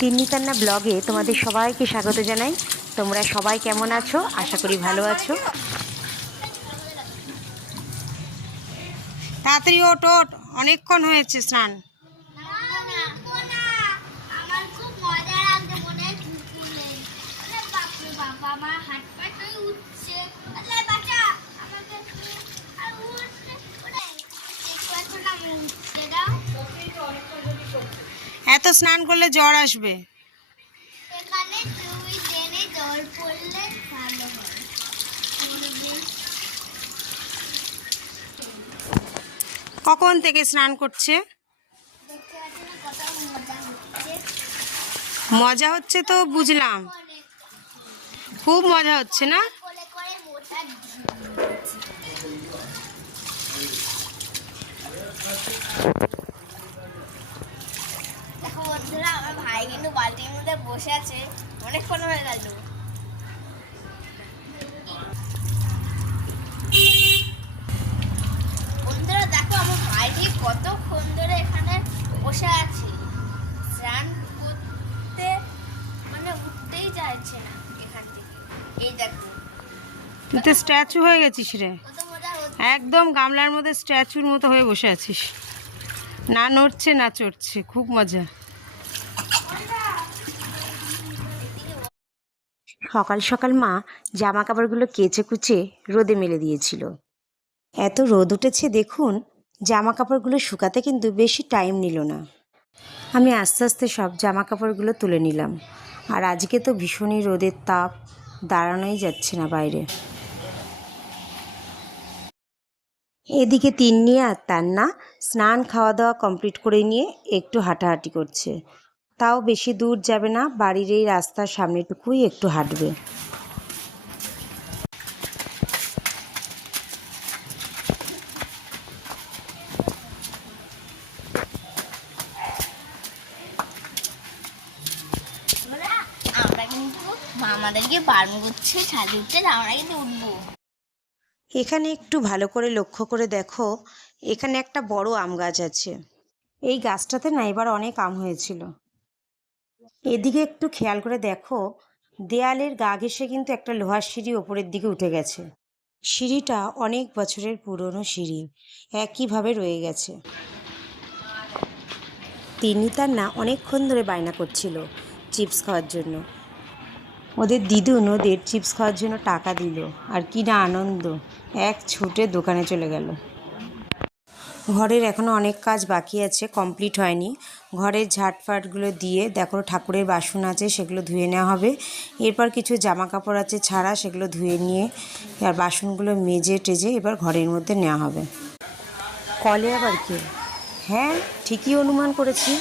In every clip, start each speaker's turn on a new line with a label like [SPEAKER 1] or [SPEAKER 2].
[SPEAKER 1] তিন্নি কান্না ব্লগে তোমাদের সবাইকে স্বাগত জানাই। তোমরা সবাই কেমন আছো? আশা করি ভালো আছো।
[SPEAKER 2] তাড়াতাড়ি ওট ওট অনেকক্ষণ হয়েছে স্নান
[SPEAKER 3] আমার খুব মজা লাগছে মনে হয় পুকুরে আরে বাপরে বাবা আমার হাত পা তো উঠছে আরে বাচ্চা আমাকে তুমি আর উঠছে ওরে একটু একটু না উঠছে দাও
[SPEAKER 2] এত স্নান করলে জ্বর আসবে।
[SPEAKER 3] এখানে দুই ট্রেনে জল পড়লে ভালো হয়।
[SPEAKER 2] কখন থেকে স্নান করছে?
[SPEAKER 3] মজা হচ্ছে।
[SPEAKER 2] তো বুঝলাম। খুব মজা হচ্ছে না?
[SPEAKER 3] মোটা দেখো বন্ধুরা আমার ভাই কিন্তু বালতির মধ্যে বসে আছে। অনেকক্ষণ হয়ে গেল। বন্ধুরা দেখো আমার ভাইটি কতক্ষণ ধরে এখানে বসে আছে। স্নান করতে মানে উঠতেই চাইছে না এখান থেকে। এই দেখো।
[SPEAKER 2] তুই তো স্ট্যাচু হয়ে গেছিস রে। একদম গামলার মধ্যে স্ট্যাচুর মতো হয়ে বসে আছিস। না নড়ছে না চড়ছে। খুব মজা।
[SPEAKER 1] সকাল সকাল মা জামা কাপড়গুলো কেচে কুচে রোদে মেলে দিয়েছিল। এত রোদ উঠেছে দেখুন জামা কাপড়গুলো শুকাতে কিন্তু বেশি টাইম নিল না। আমি আস্তে আস্তে সব জামা কাপড়গুলো তুলে নিলাম। আর আজকে তো ভীষণই রোদের তাপ, দাঁড়ানোই যাচ্ছে না বাইরে। এদিকে তিন্নি আর তান্না স্নান খাওয়া দাওয়া কমপ্লিট করে নিয়ে একটু হাঁটাহাঁটি করছে। তাও বেশি দূর যাবে না বাড়ির এই রাস্তার সামনেটুকুই একটু হাঁটবে।
[SPEAKER 3] আমরা আমরা কিন্তু আমাদেরকে বারণ করছে সাজে উঠতে আমরা কিন্তু উঠবো।
[SPEAKER 1] এখানে একটু ভালো করে লক্ষ্য করে দেখো এখানে একটা বড় আম গাছ আছে। এই গাছটাতে না এবার অনেক আম হয়েছিল। এদিকে একটু খেয়াল করে দেখো, দেয়ালের গা ঘেসে কিন্তু একটা লোহার সিঁড়ি ওপরের দিকে উঠে গেছে। সিঁড়িটা অনেক বছরের পুরনো সিঁড়ি, একইভাবে রয়ে গেছে। তিনি তার না অনেকক্ষণ ধরে বায়না করছিল চিপস খাওয়ার জন্য। ওদের দিদুন ওদের চিপস খাওয়ার জন্য টাকা দিল, আর কি না আনন্দ, এক ছুটে দোকানে চলে গেল। ঘরের এখনও অনেক কাজ বাকি আছে কমপ্লিট হয়নি। ঘরের ঝাটফাটগুলো দিয়ে দেখো ঠাকুরের বাসন আছে সেগুলো ধুয়ে নেওয়া হবে। এরপর কিছু জামা কাপড় আছে ছাড়া সেগুলো ধুয়ে নিয়ে আর বাসনগুলো মেজে টেজে এবার ঘরের মধ্যে নেওয়া হবে। কলে আবার কে? হ্যাঁ ঠিকই অনুমান করেছি।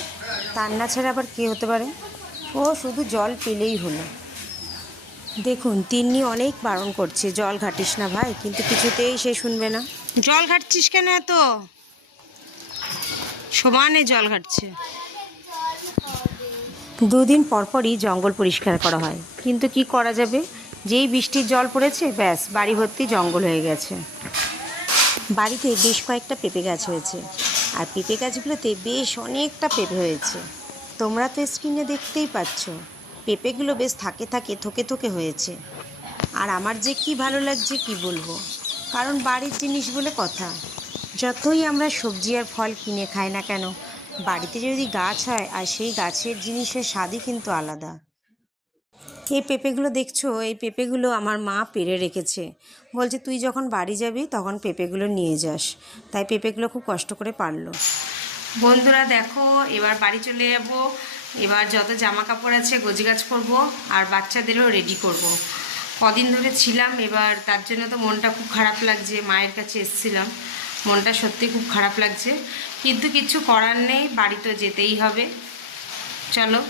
[SPEAKER 1] তান্না ছাড়া আবার কে হতে পারে? ও শুধু জল পেলেই হলো। দেখুন তিন্নি অনেক বারণ করছে জল ঘাটিস না ভাই কিন্তু কিছুতেই সে শুনবে না।
[SPEAKER 2] জল ঘাটছিস কেন এত? সমানে জল ঘাটছে।
[SPEAKER 1] দুদিন পরপরই জঙ্গল পরিষ্কার করা হয়। কিন্তু কি করা যাবে? যেই বৃষ্টির জল পড়েছে, ব্যাস, বাড়ি ভর্তি জঙ্গল হয়ে গেছে। বাড়িতে বেশ কয়েকটা পেঁপে গাছ হয়েছে। আর পেঁপে গাছগুলোতে বেশ অনেকটা পেঁপে হয়েছে। তোমরা তো স্ক্রিনে দেখতেই পাচ্ছ, পেঁপেগুলো বেশ থাকে থাকে, থোকে থকে হয়েছে। আর আমার যে কি ভালো লাগছে কি বলব? কারণ বাড়ির জিনিস বলে কথা। যতই আমরা সবজি আর ফল কিনে খাই না কেন, বাড়িতে যদি গাছ হয় আর সেই গাছের জিনিসের স্বাদই কিন্তু আলাদা। এই পেঁপেগুলো দেখছ? এই পেঁপেগুলো আমার মা পেরে রেখেছে। বলছে, তুই যখন বাড়ি যাবি, তখন পেঁপেগুলো নিয়ে যাস। তাই পেঁপেগুলো খুব কষ্ট করে পারল।
[SPEAKER 2] বন্ধুরা, দেখো, এবার বাড়ি চলে যাব। এবার যত জামা কাপড় আছে গোছগাছ করব আর বাচ্চাদেরও রেডি করব। কদিন ধরে ছিলাম, এবার তার জন্য তো মনটা খুব খারাপ লাগছে, মায়ের কাছে এসেছিলাম। মনটা সত্যি খুব খারাপ লাগছে। কিন্তু কিছু করার নেই বাড়ি তো যেতেই হবে। চলো।